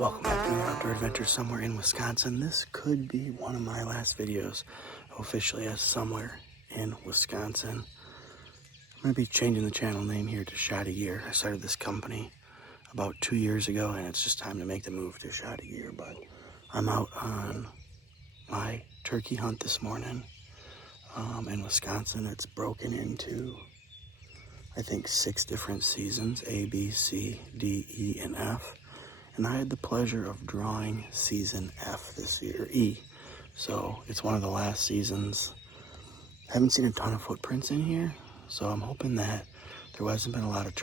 welcome back to another outdoor adventure somewhere in Wisconsin. This could be one of my last videos officially as somewhere in Wisconsin. I'm going to be changing the channel name here to Shotty Gear. I started this company about 2 years ago, and it's just time to make the move to Shotty Gear. But I'm out on my turkey hunt this morning in Wisconsin. It's broken into, I think, 6 different seasons: A, B, C, D, E, and F. And I had the pleasure of drawing season F this year, E. So it's one of the last seasons. I haven't seen a ton of footprints in here, so I'm hoping that there hasn't been a lot of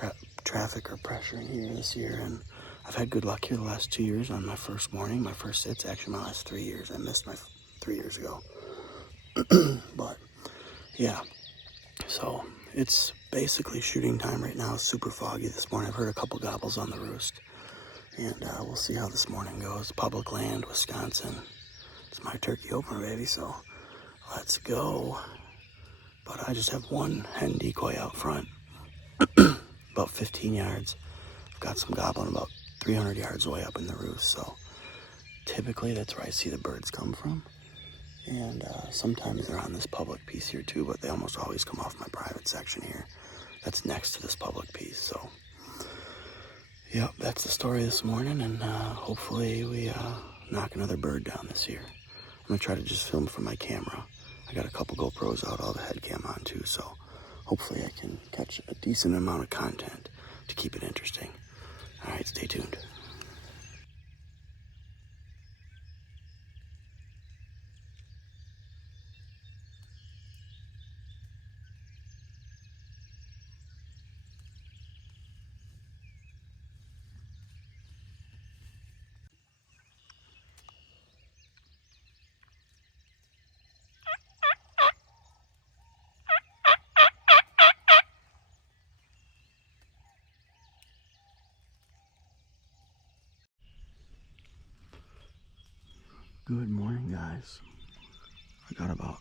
traffic or pressure in here this year. And I've had good luck here the last 2 years on my first morning. My first sit's actually my last 3 years. I missed my 3 years ago. But yeah, so it's basically shooting time right now. It's super foggy this morning. I've heard a couple gobbles on the roost. And we'll see how this morning goes. Public land, Wisconsin. It's my turkey opener, baby, so let's go. But I just have one hen decoy out front, about 15 yards. I've got some gobbling about 300 yards away up in the roost, so typically that's where I see the birds come from. And sometimes they're on this public piece here too, but they almost always come off my private section here. That's next to this public piece, so yep, that's the story this morning, and hopefully we knock another bird down this year. I'm going to try to just film from my camera. I got a couple GoPros out, all the head cam on too, so hopefully I can catch a decent amount of content to keep it interesting. All right, stay tuned. Good morning, guys. I got about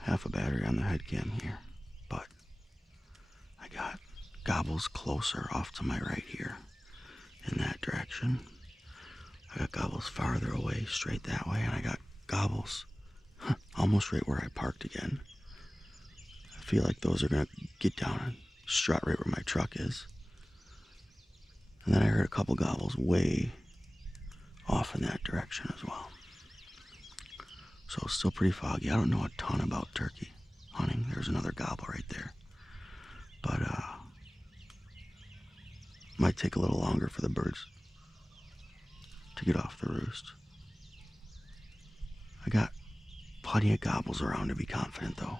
half a battery on the head cam here, but I got gobbles closer off to my right here in that direction. I got gobbles farther away straight that way, and I got gobbles almost right where I parked again. I feel like those are gonna get down and strut right where my truck is. And then I heard a couple gobbles way off in that direction as well. So it's still pretty foggy. I don't know a ton about turkey hunting. There's another gobble right there. But might take a little longer for the birds to get off the roost. I got plenty of gobbles around to be confident though.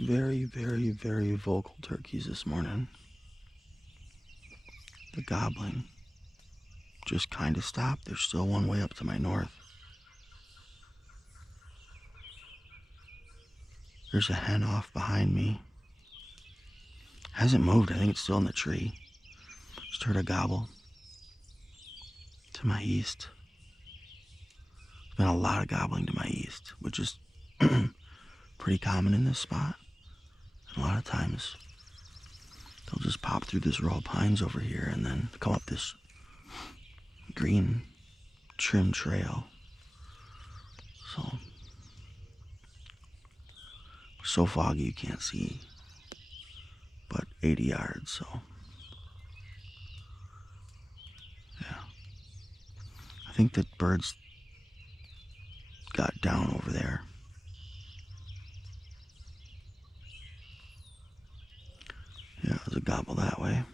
Very, very, very vocal turkeys this morning. The gobbling just kind of stopped. There's still one way up to my north. There's a hen off behind me. Hasn't moved. I think it's still in the tree. Just heard a gobble to my east. There's been a lot of gobbling to my east, which is pretty common in this spot. And a lot of times they'll just pop through this row of pines over here and then come up this green trim trail. So foggy you can't see but 80 yards, so yeah. I think that birds got down over there. Yeah, there's a gobble that way.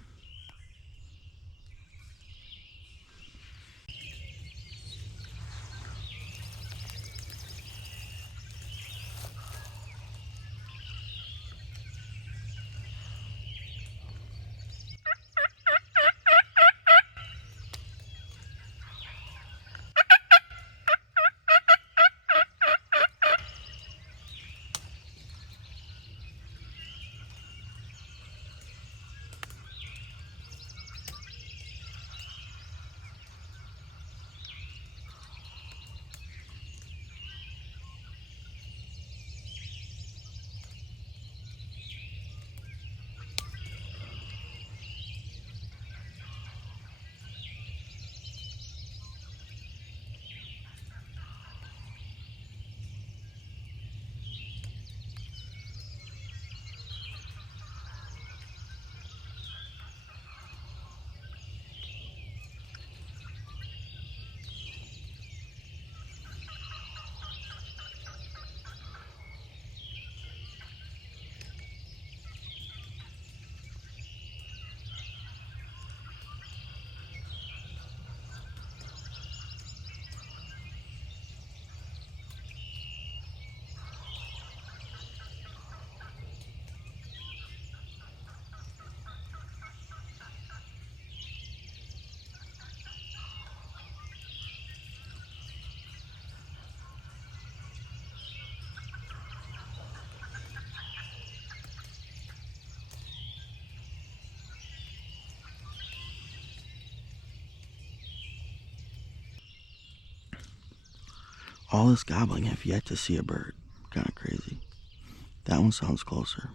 all this gobbling, have yet to see a bird. Kind of crazy. That one sounds closer.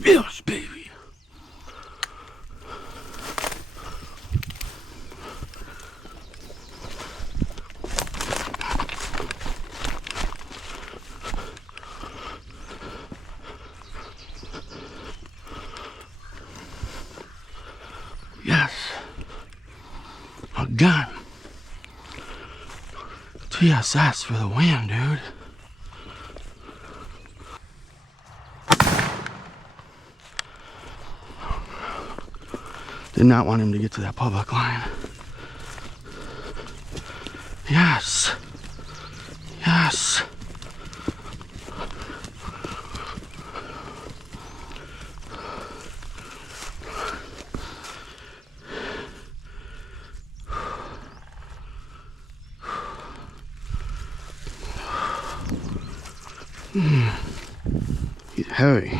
Yes, baby. Yes. A gun. TSS for the win, dude. Did not want him to get to that public line. Yes. Yes. He's heavy.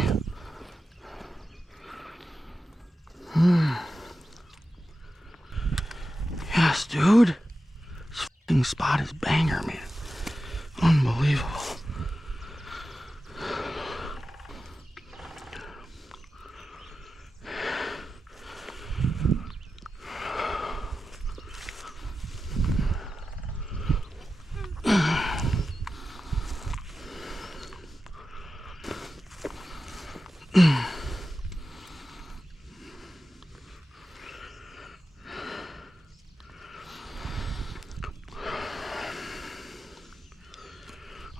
Yes, dude. This fucking spot is banger, man. Unbelievable.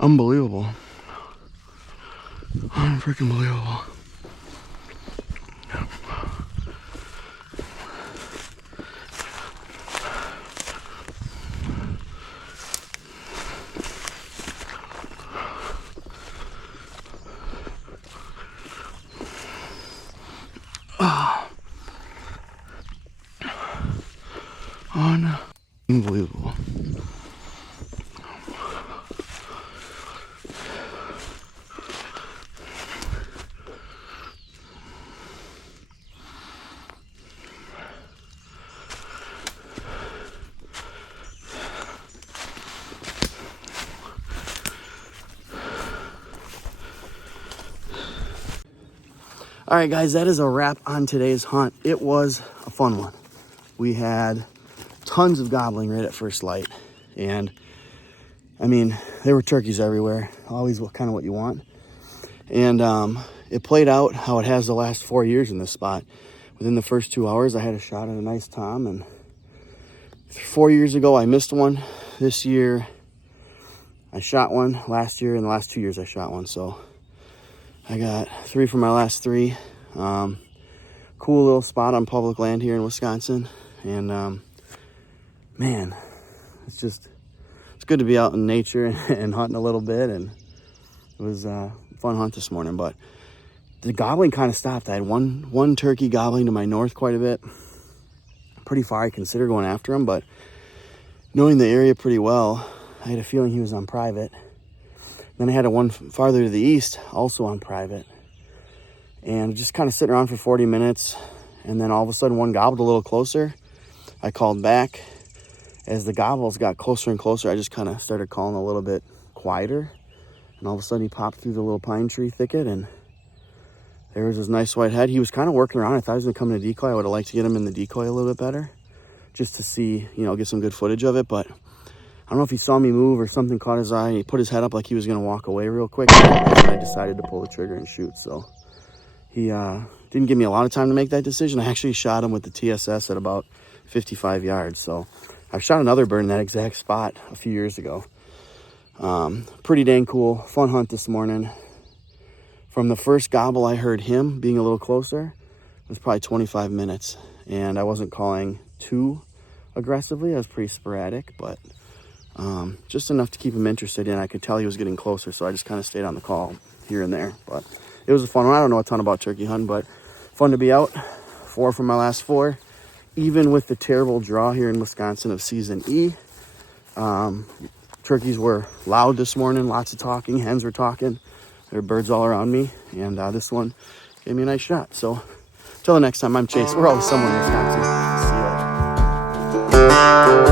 Unbelievable. Unfreaking believable. Unbelievable. All right, guys, that is a wrap on today's hunt. It was a fun one. We had tons of gobbling right at first light. And, I mean, there were turkeys everywhere. Always kind of what you want. And it played out how it has the last 4 years in this spot. Within the first 2 hours, I had a shot at a nice tom. And 4 years ago, I missed one. This year, I shot one. Last year, and the last 2 years, I shot one. So I got 3 for my last 3. Cool little spot on public land here in Wisconsin. And man, it's good to be out in nature and hunting a little bit. And it was a fun hunt this morning. But the gobbling kind of stopped. I had one turkey gobbling to my north quite a bit. Pretty far. I consider going after him, but knowing the area pretty well, I had a feeling he was on private. Then I had one farther to the east, also on private. And just kind of sitting around for 40 minutes. And then all of a sudden one gobbled a little closer. I called back. As the gobbles got closer and closer, I just kind of started calling a little bit quieter. And all of a sudden he popped through the little pine tree thicket. And there was his nice white head. He was kind of working around. I thought he was going to come in a decoy. I would have liked to get him in the decoy a little bit better. Just to see, get some good footage of it. But I don't know if he saw me move or something caught his eye. He put his head up like he was going to walk away real quick. And I decided to pull the trigger and shoot. So he didn't give me a lot of time to make that decision. I actually shot him with the TSS at about 55 yards. So I've shot another bird in that exact spot a few years ago. Pretty dang cool. Fun hunt this morning. From the first gobble, I heard him being a little closer. It was probably 25 minutes. And I wasn't calling too aggressively. I was pretty sporadic, but just enough to keep him interested in. I could tell he was getting closer, so I just kind of stayed on the call here and there. But it was a fun one. I don't know a ton about turkey hunting, but fun to be out. 4 from my last 4. Even with the terrible draw here in Wisconsin of season E, turkeys were loud this morning. Lots of talking. Hens were talking. There were birds all around me, and this one gave me a nice shot. So until the next time, I'm Chase. We're always somewhere in Wisconsin. See you later.